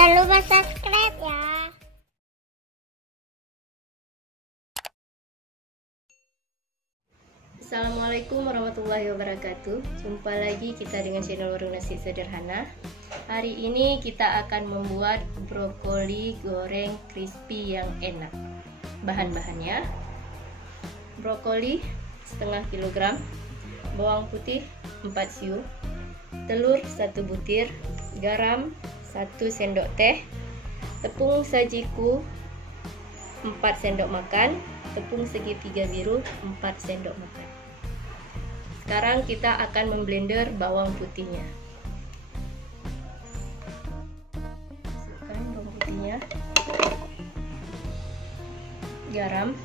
Jangan lupa subscribe ya. Assalamualaikum warahmatullahi wabarakatuh. Jumpa lagi kita dengan channel Warung Nasi Sederhana. Hari ini kita akan membuat brokoli goreng crispy yang enak. Bahan-bahannya: brokoli setengah kilogram, bawang putih 4 siung, telur 1 butir, garam 1 sendok teh, tepung sajiku 4 sendok makan, tepung segitiga biru 4 sendok makan. Sekarang kita akan memblender bawang putihnya. Masukkan bawang putihnya, garam,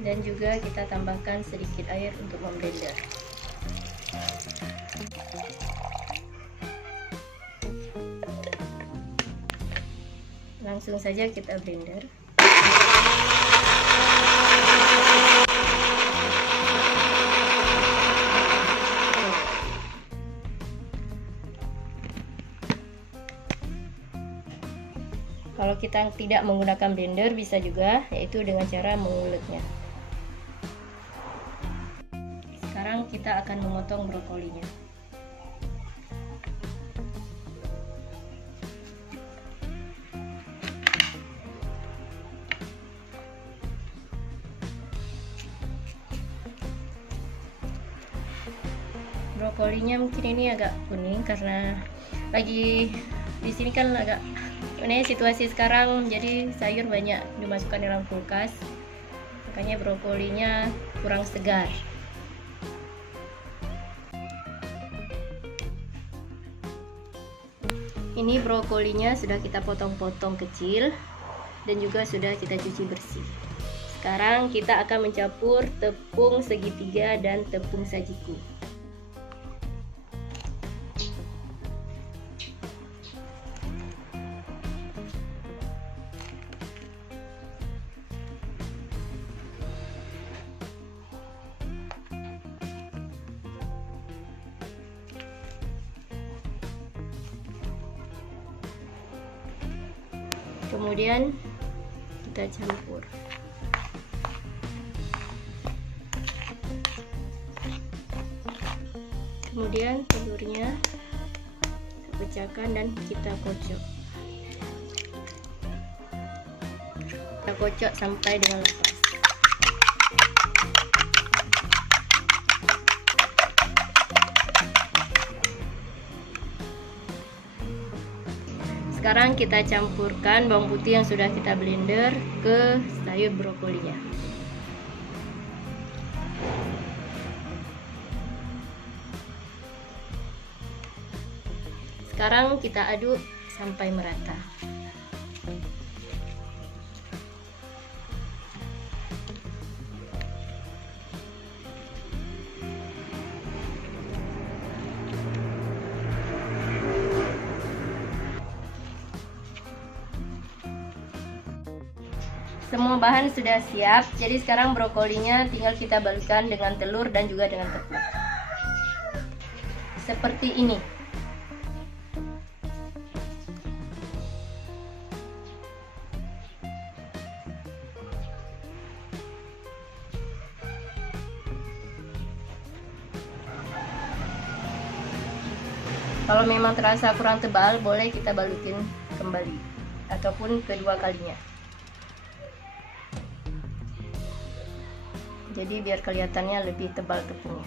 dan juga kita tambahkan sedikit air untuk memblender. Langsung saja kita blender. Kalau kita tidak menggunakan blender bisa juga, yaitu dengan cara menguleknya. Sekarang kita akan memotong brokolinya. Brokolinya mungkin ini agak kuning karena lagi di sini kan agak ini situasi sekarang, jadi sayur banyak dimasukkan dalam kulkas, makanya brokolinya kurang segar. Ini brokolinya sudah kita potong-potong kecil dan juga sudah kita cuci bersih. Sekarang kita akan mencampur tepung segitiga dan tepung sajiku. Kemudian kita campur. Kemudian telurnya kita pecahkan dan kita kocok. Kita kocok sampai dengan lepas. Sekarang kita campurkan bawang putih yang sudah kita blender ke sayur brokolinya. Sekarang kita aduk sampai merata. Semua bahan sudah siap, jadi sekarang brokolinya tinggal kita balurkan dengan telur dan juga dengan tepung. Seperti ini. Kalau memang terasa kurang tebal, boleh kita balutin kembali ataupun kedua kalinya. Jadi biar kelihatannya lebih tebal tepungnya.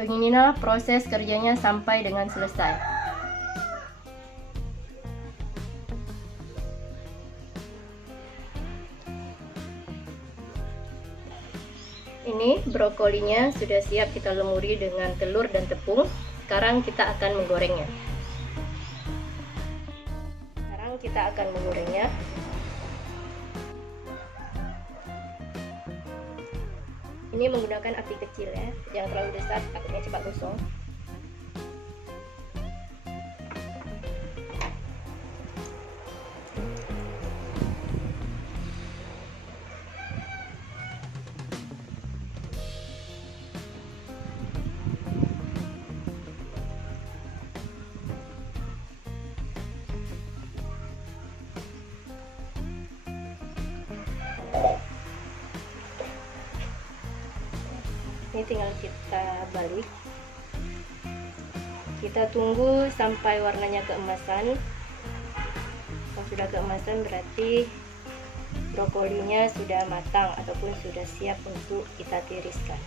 Beginilah proses kerjanya sampai dengan selesai. Ini brokolinya sudah siap kita lumuri dengan telur dan tepung. Sekarang kita akan menggorengnya. Ini menggunakan api kecil ya, jangan terlalu besar, takutnya cepat gosong. tinggal kita balik. Kita tunggu sampai warnanya keemasan. Kalau sudah keemasan berarti brokolinya sudah matang ataupun sudah siap untuk kita tiriskan.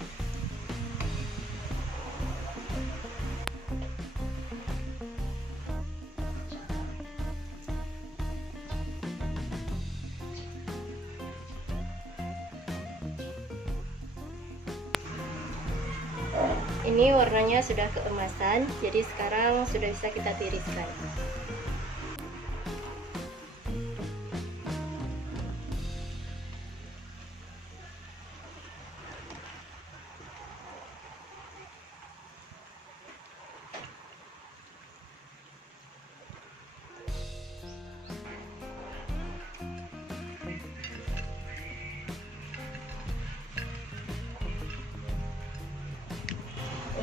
Ini warnanya sudah keemasan, jadi sekarang sudah bisa kita tiriskan.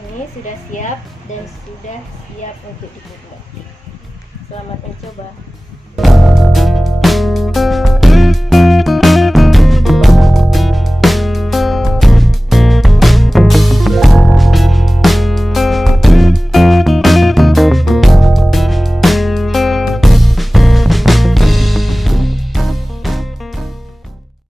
Ini sudah siap dan sudah siap untuk dikukus. Selamat mencoba.